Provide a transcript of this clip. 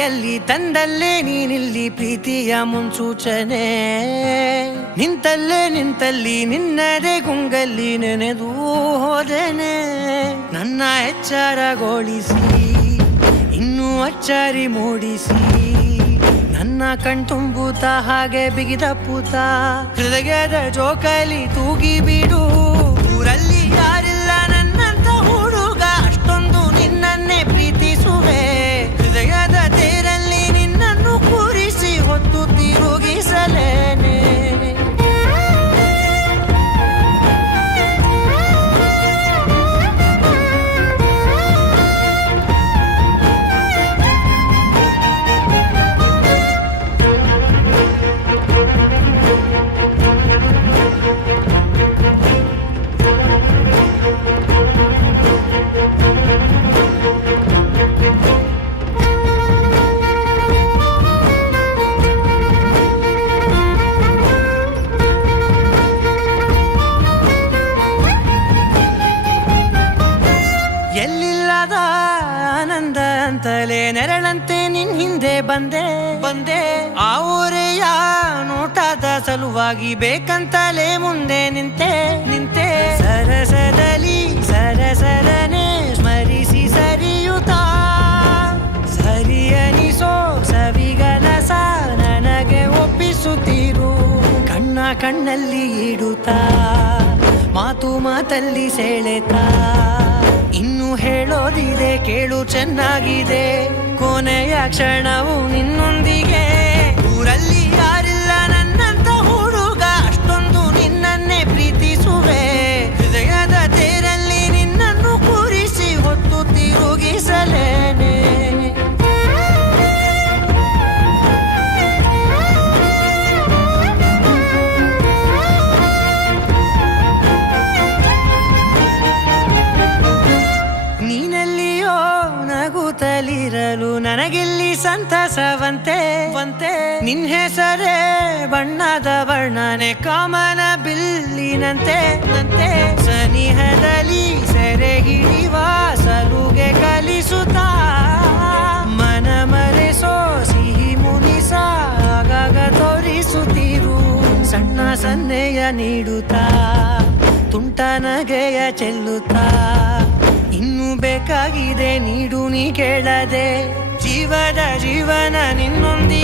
ಕೈಯಲ್ಲಿ ತಂದಲ್ಲೇ ನೀನಿಲ್ಲಿ ಪ್ರೀತಿಯ ಮುನ್ಸೂಚನೆ ನಿಂತಲ್ಲಿ ನಿನ್ನದೇ ಗುಂಗಲ್ಲಿ ನೆನೆದು ಹೋದನೆ ನನ್ನ ಎಚ್ಚರಗೊಳಿಸಿ ಇನ್ನೂ ಅಚ್ಚರಿ ಮೂಡಿಸಿ ನನ್ನ ಕಣ್ತುಂಬುತ್ತ ಹಾಗೆ ಬಿಗಿದ ಪೂತ ಹೃದಯದ ಜೋಕಾಲಿ ತೂಗಿ ಬಿಡು ಊರಲ್ಲಿ ಯಾರಿಲ್ಲ ನನ್ನಂತ ಹುಡುಗ ಅಷ್ಟೊಂದು ನಿನ್ನನ್ನೇ ಪ್ರೀತಿಸುವೆ ಹೃದಯದ ತೇರಲ್ಲಿ ನಿನ್ನನ್ನು ಕೂರಿಸಿ ಹೊತ್ತು ತಿರುಗಿಸಲೇನೆ ಎಲ್ಲಿಲ್ಲದ ಆನಂದ ಅಂತಲೇ ನೆರಳಂತೆ ನಿನ್ ಹಿಂದೆ ಬಂದೆ ಆ ಊರೆಯ ನೋಟದ ಸಲುವಾಗಿ ಬೇಕಂತಲೇ ಮುಂದೆ ನಿಂತೆ ಸರಸರನೆ ಸ್ಮರಿಸಿ ಸರಿಯುತ್ತಾ ಸರಿ ಅನಿಸೋ ಸವಿಗನಸ ನನಗೆ ಒಪ್ಪಿಸುತ್ತೀರು ಕಣ್ಣಲ್ಲಿ ಇಡುತ್ತಾ ಮಾತಲ್ಲಿ ಸೆಳೆತಾ ಇನ್ನು ಹೇಳೋದಿದೆ ಕೇಳು ಚೆನ್ನಾಗಿದೆ ಕೊನೆಯ ಕ್ಷಣವು ನಿನ್ನೊಂದಿಗೆ ಊರಲ್ಲಿ ಯಾರಿಲ್ಲ ನನ್ನಂತ ಹುಡುಗ ಅಷ್ಟೊಂದು ನಿನ್ನನ್ನೇ ಪ್ರೀತಿಸುವೆ ಹೃದಯದ ತೇರಲ್ಲಿ ನಿನ್ನನ್ನು ಕೂರಿಸಿ ಹೊತ್ತು ತಿರುಗಿಸಲೇನೆ ನಗುತ್ತಲಿರಲು ನನಗಿಲ್ಲಿ ಸಂತಸವಂತೆ ನಿನ್ ಹೆಸರೇ ಬಣ್ಣದ ವರ್ಣನೆ ಕಾಮನ ಬಿಲ್ಲಿನಂತೆ ಸನಿಹದಲ್ಲಿ ಸೆರೆ ಹಿಡಿಯುವ ಸಲುಗೆ ಕಲಿಸುತ್ತಾ ಮನ ಮರೆಸೋ ಸಿಹಿ ಮುನಿಸ ಆಗಾಗ ತೋರಿಸುತ್ತಿರು ಸಣ್ಣ ಸನ್ನೆಯ ನೀಡುತ್ತಾ ತುಂಟ ನಗೆಯ ಚೆಲ್ಲುತ್ತಾ ಇನ್ನು ಬೇಕಾಗಿದೆ ನೀಡು ನೀ ಕೇಳದೆ ಜೀವನ ನಿನ್ನೊಂದಿಗೆ